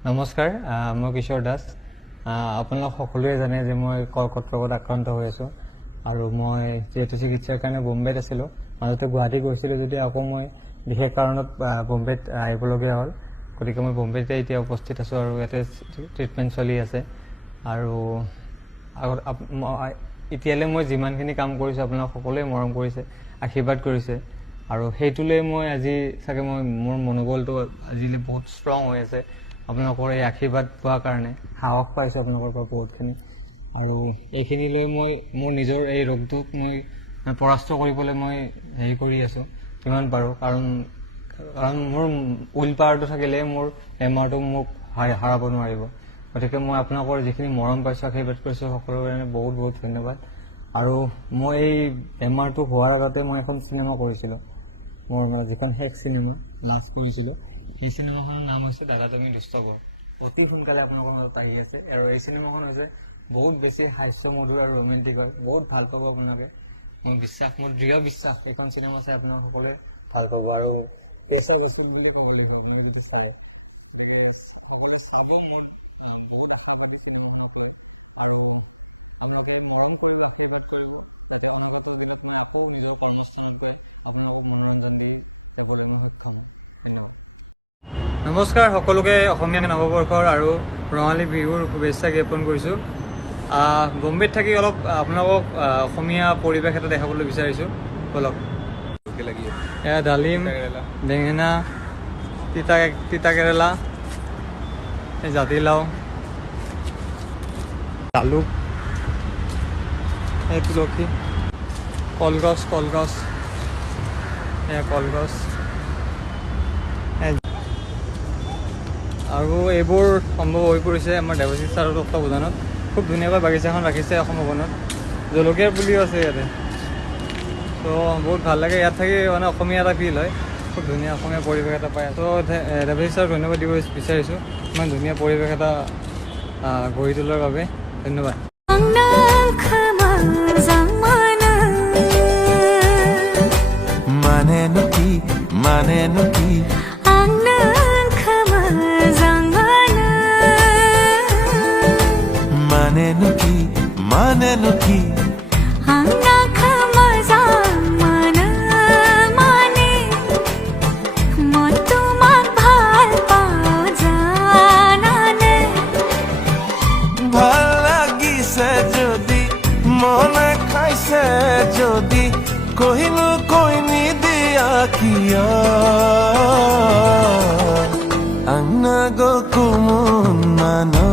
নমস্কাৰ, মই কিশোৰ দাস। আপোনালোক সকলোৱে জানে যে মই কৰ্কট ৰোগত আক্ৰান্ত হৈ আছোঁ আৰু মই যিহেতু চিকিৎসাৰ কাৰণে বোম্বেত আছিলোঁ, মাজতে গুৱাহাটী গৈছিলোঁ যদিও আকৌ মই বিশেষ কাৰণত বোম্বেত আহিবলগীয়া হ'ল। গতিকে মই বোম্বেতে এতিয়া উপস্থিত আছোঁ আৰু ইয়াতে ট্ৰিটমেণ্ট চলি আছে। আৰু এতিয়ালৈ মই যিমানখিনি কাম কৰিছোঁ আপোনালোক সকলোৱে মৰম কৰিছে, আশীৰ্বাদ কৰিছে আৰু সেইটোলৈ মই আজি চাগে মোৰ মনোবলটো আজিলৈ বহুত ষ্ট্ৰং হৈ আছে। আপোনালোকৰ এই আশীৰ্বাদ পোৱাৰ কাৰণে সাহস পাইছোঁ আপোনালোকৰ পৰা বহুতখিনি। আৰু এইখিনি লৈ মই মোৰ নিজৰ এই ৰোগটোক মই পৰাস্ত কৰিবলৈ মই হেৰি কৰি আছোঁ যিমান পাৰোঁ, কাৰণ মোৰ উইল পাৱাৰটো থাকিলে মোৰ বেমাৰটো মোক হাৰাব নোৱাৰিব। গতিকে মই আপোনালোকৰ যিখিনি মৰম পাইছোঁ, আশীৰ্বাদ কৰিছোঁ, সকলোৰে কাৰণে বহুত বহুত ধন্যবাদ। আৰু মই এই বেমাৰটো হোৱাৰ আগতে মই এখন চিনেমা কৰিছিলোঁ, মোৰ যিখন শেষ চিনেমা লাষ্ট কৰিছিলোঁ, সেই চিনেমাখনৰ নাম হৈছে দাদা তুমি দুষ্ট বৰ। অতি সোনকালে আপোনালোকৰ মাজত আহি আছে আৰু এই চিনেমাখন হৈছে বহুত বেছি হাস্যমধুৰ আৰু ৰোমেণ্টিক হয়। বহুত ভাল পাব আপোনালোকে, মোৰ দৃঢ় বিশ্বাস এইখন চিনেমা চাই আপোনালোক সকলোৱে ভাল পাব। আৰু কেঁচা বস্তু বুলিয়ে ক'ব লাগিব, মোৰ যদি চাব সকলোৱে চাব, মই বহুত আশাবাদী চিনেমাখনক লৈ। আৰু আপোনালোকে মৰম কৰিব, আশীৰ্বাদ কৰিব, আমি সকলোবিলাক মই আকৌ নিজৰ কৰ্মস্থান কৰি আপোনালোকক মনোৰঞ্জন দি সেইবোৰ সক্ষম হ'ম। নমস্কাৰ, সকলোকে অসমীয়া নৱবৰ্ষৰ আৰু ৰঙালী বিহুৰ শুভেচ্ছা জ্ঞাপন কৰিছোঁ। বোম্বেত থাকি অলপ আপোনালোকক অসমীয়া পৰিৱেশ এটা দেখাবলৈ বিচাৰিছোঁ। বলক, এয়া ডালিম, বেঙেনা, তিতা কেৰেলা, জাতিলাও, জালুক, এই তুলসী, কলগছ, এয়া কলগছ আৰু এইবোৰ সম্ভৱ হৈ পৰিছে আমাৰ দেৱজিৎ ছাৰৰ তত্ত্বাৱধানত। খুব ধুনীয়াকৈ বাগিচাখন ৰাখিছে অসম ভৱনত, জলকীয়াৰ পুলিও আছে ইয়াতে। ত' বহুত ভাল লাগে ইয়াত থাকি, মানে অসমীয়া এটা ফিল হয়, খুব ধুনীয়া অসমীয়া পৰিৱেশ এটা পায়। ত' দেৱজিৎ ছাৰক ধন্যবাদ দিব বিচাৰিছোঁ ইমান ধুনীয়া পৰিৱেশ এটা গঢ়ি তোলাৰ বাবে। ধন্যবাদ। Maneno ki maneno ki ভাল লাগিছে যদি মনে খাইছে যদি কহিনো কইনি দিয়া কিয়া আংনা গো কুমুন মানা